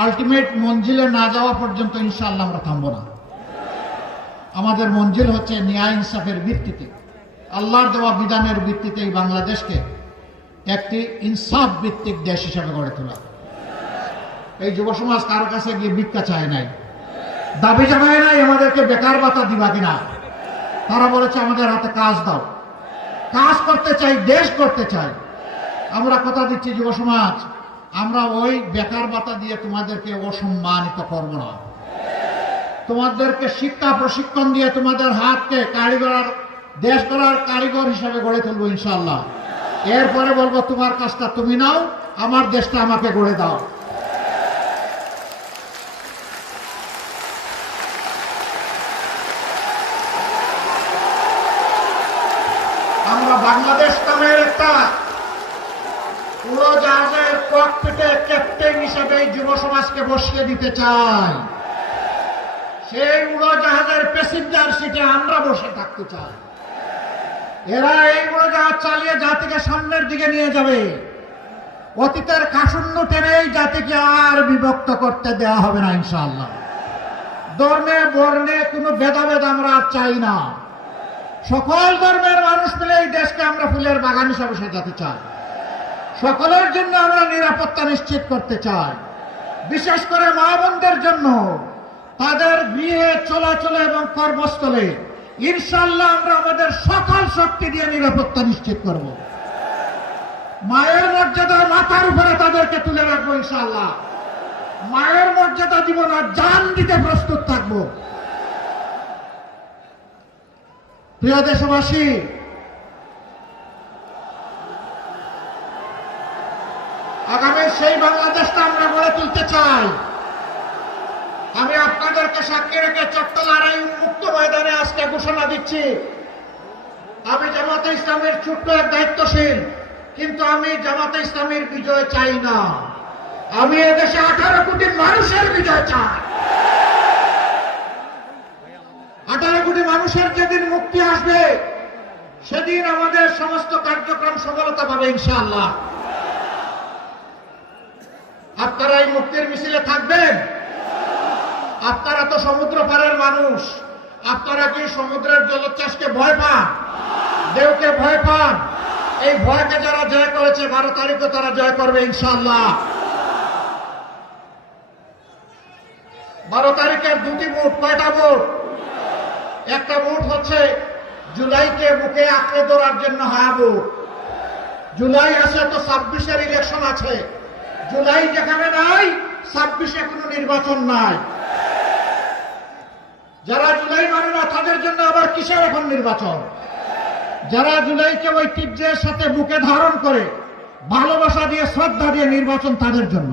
Ultimate মঞ্জিলে না যাওয়া পর্যন্ত ইনশাআল্লাহ আমরা থামবো না। আমাদের মঞ্জিল হচ্ছে ন্যায় ইনসাফের ভিত্তিতে। আল্লাহর দেওয়া বিধানের ভিত্তিতে এই বাংলাদেশকে একটি ইনসাফ ভিত্তিক দেশ হিসাবে গড়ে তোলা। এই যুব সমাজ কারও কাছে গিয়ে ভিক্ষা চায় নাই। দাবি জানায় নাই আমাদেরকে বেকার ভাতা দিবা কিনা। তারা বলেছে, আমাদের হাতে কাজ দাও। কাজ করতে চাই, দেশ করতে চাই। আমরা কথা দিচ্ছি যুব সমাজ আমরা ওই বেকার ভাতা দিয়ে তোমাদেরকে অসম্মানিত করব না। তোমাদেরকে শিক্ষা প্রশিক্ষণ দিয়ে তোমাদের হাতকে কারিগর দেশ গড়ার কারিগর হিসাবে গড়ে তুলবো ইনশাল্লাহ এরপরে বলব, তোমার কাজটা তুমি নাও, আমার দেশটা আমাকে গড়ে দাও। আমরা বাংলাদেশ নামের একটা ককপিটে ক্যাপ্টেন হিসেবে যুব সমাজকে বসিয়ে দিতে চাই। সেই উড়োজাহাজের প্যাসেঞ্জার সিটে আমরা বসে থাকতে চাই। এরা এই উড়োজাহাজ চালিয়ে জাতিকে সামনের দিকে নিয়ে যাবে। অতীতের কাসুন্ন টেনে এই জাতিকে আর বিভক্ত করতে দেওয়া হবে না ইনশাল্লাহ ধর্মে, বর্ণে কোনো ভেদাভেদ আমরা আর চাই না। সকল ধর্মের মানুষ মিলে এই দেশকে আমরা ফুলের বাগান হিসাবে সাজাতে চাই। সকলের জন্য আমরা নিরাপত্তা নিশ্চিত করতে চাই। বিশেষ করে মা বোনদের জন্য। তাদের গৃহে চলাচলে এবং কর্মস্থলে ইনশাল্লাহ আমরা আমাদের সকল শক্তি দিয়ে নিরাপত্তা নিশ্চিত করব। মায়ের মর্যাদা মাথার উপরে তাদেরকে তুলে রাখব ইনশাল্লাহ মায়ের মর্যাদা দিব না, জান দিতে প্রস্তুত থাকব। প্রিয় দেশবাসী আগামী সেই বাংলাদেশটা আমরা গড়ে তুলতে চাই। আমি আপনাদেরকে সাক্ষী রেখে চট্ট লড়াই মুক্ত ময়দানে আজকে ঘোষণা দিচ্ছি। আমি জামাতে ইসলামের ছোট্ট এক দায়িত্বশীল, কিন্তু আমি জামাতে ইসলামের বিজয় চাই না। আমি এদেশে আঠারো কোটি মানুষের বিজয় চাই। আঠারো কোটি মানুষের যেদিন মুক্তি আসবে, সেদিন আমাদের সমস্ত কার্যক্রম সফলতা পাবে ইনশাআল্লাহ। আপনারা এই মুক্তির মিছিলে থাকবেন? আপনারা তো সমুদ্র পাড়ের মানুষ। আপনারা কি সমুদ্রের জলোচ্ছ্বাসকে ভয় পান? দেওকে ভয় পান? এই ভয়কে যারা জয় করেছে, বারো তারিখে তারা জয় করবে, ইনশাআল্লাহ। বারো তারিখের দুটি ভোট কয়টা ভোট একটা ভোট হচ্ছে জুলাইকে বুকে আঁকড়ে ধরার জন্য হ্যাঁ জুলাই আছে তো ছাব্বিশের ইলেকশন আছে। জুলাই যেখানে নাই, ছাব্বিশে কোনো নির্বাচন নাই। যারা জুলাই মানে না, তাদের জন্য আবার কিসের এখন নির্বাচন? যারা জুলাইকে ঐতিহ্যের সাথে বুকে ধারণ করে, ভালোবাসা দিয়ে, শ্রদ্ধা দিয়ে নির্বাচন তাদের জন্য।